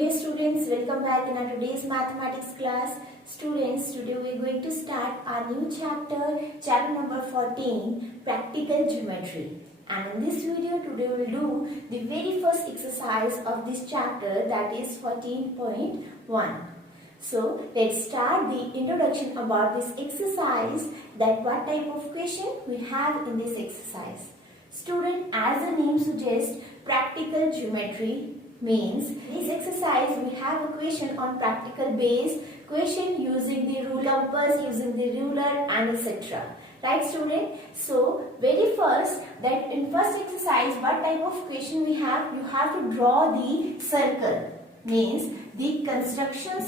dear students, welcome back in our today's mathematics class. Students, today we are going to start our new chapter number 14, practical geometry. And in this video today we will do the very first exercise of this chapter, that is 14.1. So let's start the introduction about this exercise, that what type of question we have in this exercise. Student, as the name suggests, practical geometry means this exercise we have a question on practical base, question using the rule compass, using the ruler and etc. Right student? So very first, that in first exercise what type of question we have? You have to draw the circle, means the construction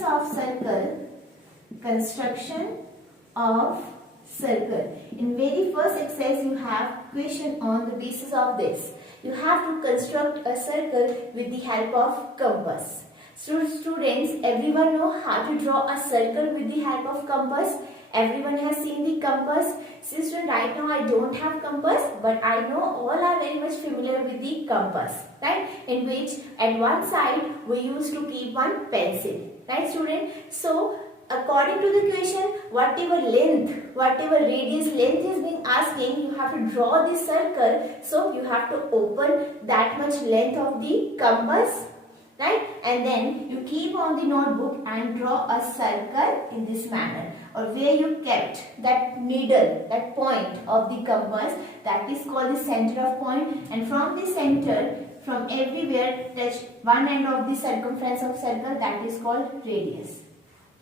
of circle. In very first exercise you have question on the basis of this. You have to construct a circle with the help of compass. So students, everyone know how to draw a circle with the help of compass. Everyone has seen the compass. See student, right now I don't have compass, but I know all are very much familiar with the compass, right? In which at one side we used to keep one pencil, right student? So according to the question, whatever radius length is being asking, you have to draw the circle. So you have to open that much length of the compass, right? And then you keep on the notebook and draw a circle in this manner, or where you kept that needle, that point of the compass, that is called the center of point. And from the center, from everywhere, touch one end of the circumference of circle, that is called radius.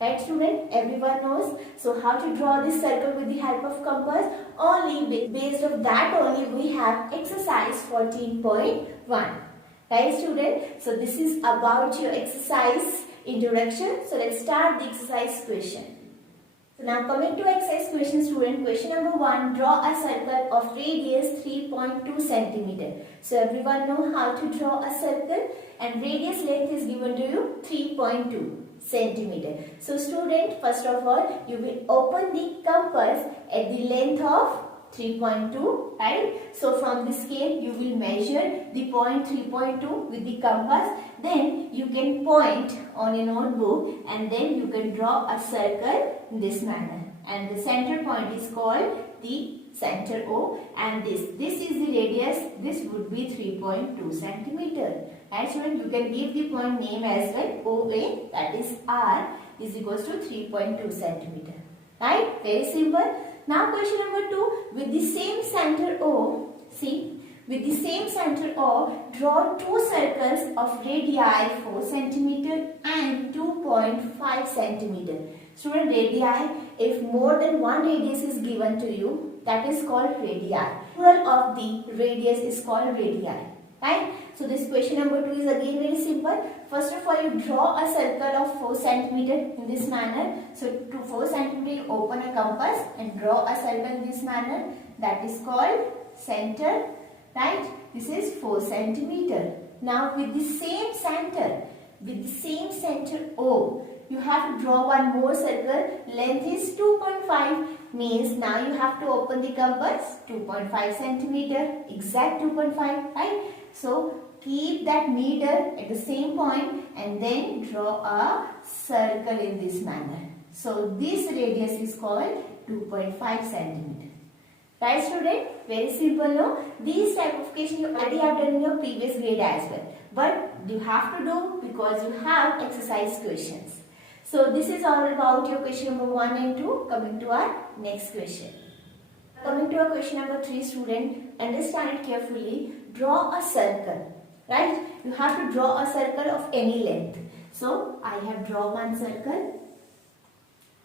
Right student? Everyone knows. So how to draw this circle with the help of compass? Only based on that only we have exercise 14.1. Right student? So this is about your exercise introduction. So let's start the exercise question. So now coming to exercise question student, question number 1, draw a circle of radius 3.2 cm. So everyone know how to draw a circle, and radius length is given to you 3.2 centimeter. So student, first of all, you will open the compass at the length of 3.2, right? So from the scale you will measure the point 3.2 with the compass. Then you can point on a notebook and then you can draw a circle in this manner. And the center point is called the center O, and this is the radius. This would be 3.2 centimeter. And student, you can give the point name as well, OA, that is R is equals to 3.2 centimeter. Right? Very simple. Now question number 2, with the same center O, see, with the same center O, draw two circles of radii 4 centimeter and 2.5 centimeter. Student, radii, if more than one radius is given to you, that is called radii. Plural of the radius is called radii. Right? So this question number 2 is again very simple. First of all, you draw a circle of 4 centimeter in this manner. So to 4 centimeter, you open a compass and draw a circle in this manner. That is called center. Right? This is 4 centimeter. Now with the same center O, you have to draw one more circle. Length is 2.5, means now you have to open the compass 2.5 centimeter, exact 2.5, right? So keep that needle at the same point and then draw a circle in this manner. So this radius is called 2.5 centimeter. Right student? Very simple, no? These type of question you already have done in your previous grade as well. But you have to do because you have exercise questions. So this is all about your question number 1 and 2. Coming to our next question. Coming to our question number 3 student, understand it carefully. Draw a circle. Right? You have to draw a circle of any length. So I have drawn one circle.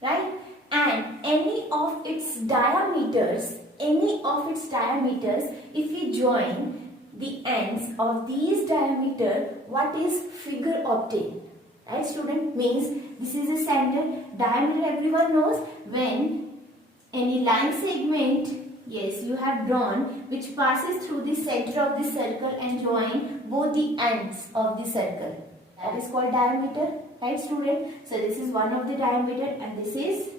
Right? And any of its diameters, if we join the ends of these diameter, what is figure obtained? Right student? Means this is a center. Diameter everyone knows, when any line segment, yes, you have drawn, which passes through the center of the circle and join both the ends of the circle. That is called diameter. Right student? So this is one of the diameter and this is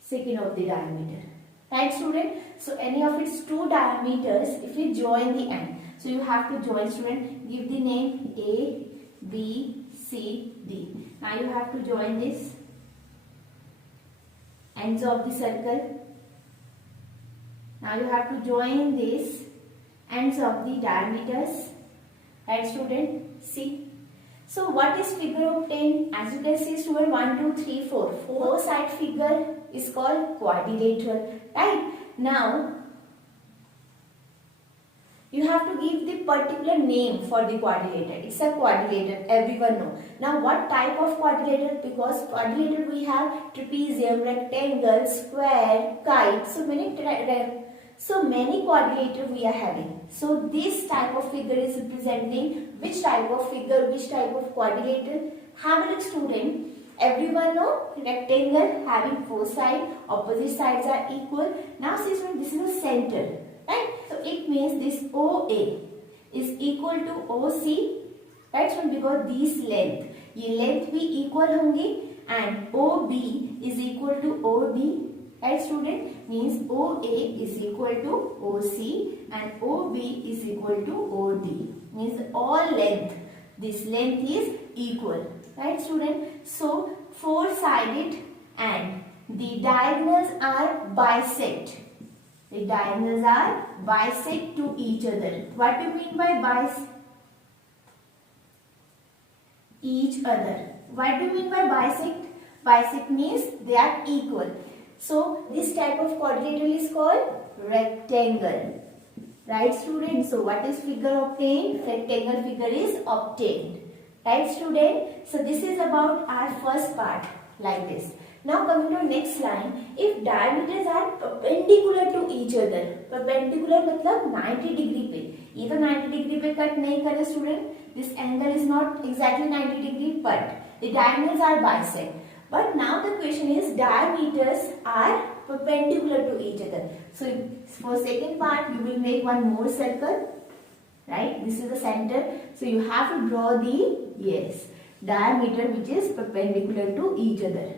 second of the diameter. Right student? So any of its two diameters, if we join the end, so you have to join student, give the name A, B, C C, D. Now you have to join this ends of the circle. Now you have to join this ends of the diameters. Right, student? See. So what is figure of 10? As you can see, student, 1, 2, 3, 4. Four side figure is called quadrilateral. Right? Now you have to give the particular name for the quadrilateral. It's a quadrilateral, everyone know. Now what type of quadrilateral? Because quadrilateral we have trapezium, rectangle, square, kite. So many quadrilateral we are having. So this type of figure is representing which type of figure, which type of quadrilateral. Have a look, student. Everyone know rectangle having four sides, opposite sides are equal. Now see, student, this is the center. Right? So it means this OA is equal to OC, right? So because these length, ये length भी equal होंगी and OB is equal to OD, right, student? Means OA is equal to OC and OB is equal to OD. Means all length, this length is equal, right, student? So four-sided and the diagonals are bisect. The diagonals are bisect to each other. What do you mean by bisect? Each other. What do you mean by bisect? Bisect means they are equal. So this type of quadrilateral is called rectangle. Right, student? So what is figure obtained? Rectangle figure is obtained. Right, student? So this is about our first part, like this. Now coming to next line, if diameters are perpendicular to each other, perpendicular मतलब 90 degree पे, ये तो 90 degree पे cut नहीं करे student, this angle is not exactly 90 degree but the diagonals are bisect. But now the question is diameters are perpendicular to each other. So for second part you will make one more circle, right? This is the center. So you have to draw the diameter which is perpendicular to each other.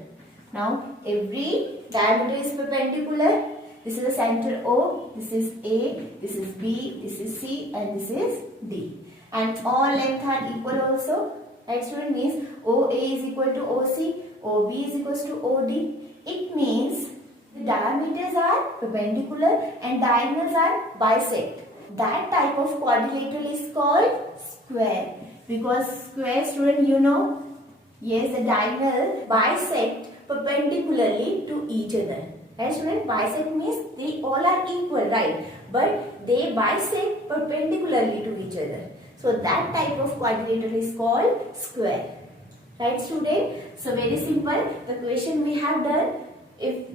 Now every diameter is perpendicular. This is the center O, this is A, this is B, this is C and this is D. And all length are equal also. Right, student? Means OA is equal to OC, OB is equal to OD. It means the diameters are perpendicular and diagonals are bisect. That type of quadrilateral is called square. Because square, student, you know, yes, the diagonal bisect perpendicularly to each other. Right, student? Bisect means they all are equal, right? But they bisect perpendicularly to each other. So that type of quadrilateral is called square. Right, student? So very simple. The question we have done. If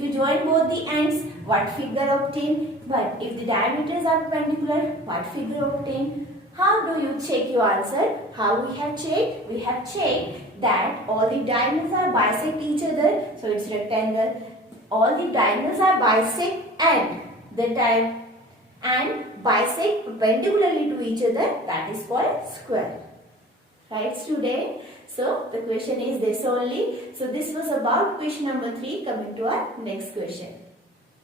you join both the ends, what figure obtain? But if the diameters are perpendicular, what figure obtain? How do you check your answer? How we have checked? We have checked that all the diagonals are bisect each other. So it's rectangle. All the diagonals are bisect and bisect perpendicularly to each other. That is called square. Right, student? So the question is this only. So this was about question number 3. Coming to our next question.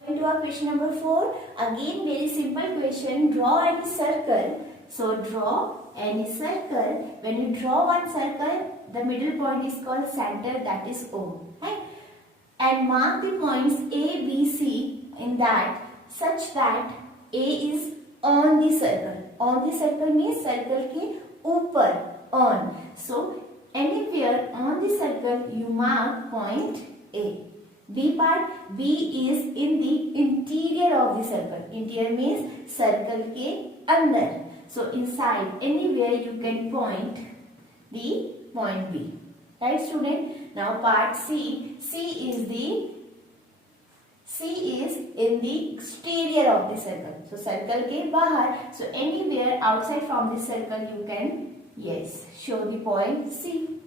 Coming to our question number 4. Again very simple question. Draw any circle. So draw any circle. When you draw one circle, the middle point is called center, that is O. Right? And mark the points A, B, C in that such that A is on the circle. On the circle means circle के ऊपर, on. So anywhere on the circle you mark point A. B part, B is in the interior of the circle. Interior means circle के अंदर. So inside anywhere you can point the point B. Right, student? Now part C. C is in the exterior of the circle. So circle के बाहर. So anywhere outside from the circle you can show the point C.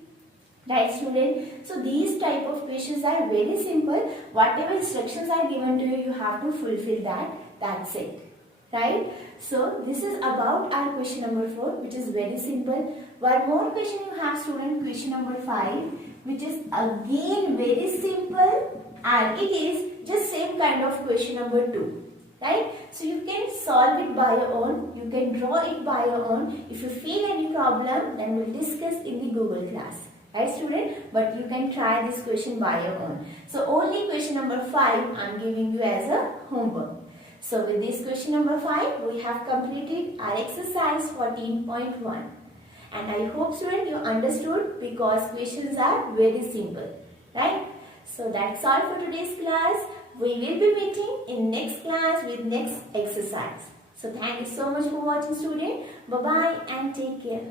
Right, student? So these type of questions are very simple. Whatever instructions are given to you, you have to fulfill that. That's it. Right? So this is about our question number 4, which is very simple. One more question you have, student, question number 5, which is again very simple and it is just same kind of question number 2. right? So you can solve it by your own, you can draw it by your own. If you feel any problem, then we'll discuss in the Google class. Right student? But you can try this question by your own. So only question number 5 I'm giving you as a homework. So with this question number 5, we have completed our exercise 14.1. And I hope student you understood because questions are very simple. Right? So that's all for today's class. We will be meeting in next class with next exercise. So thank you so much for watching student. Bye bye and take care.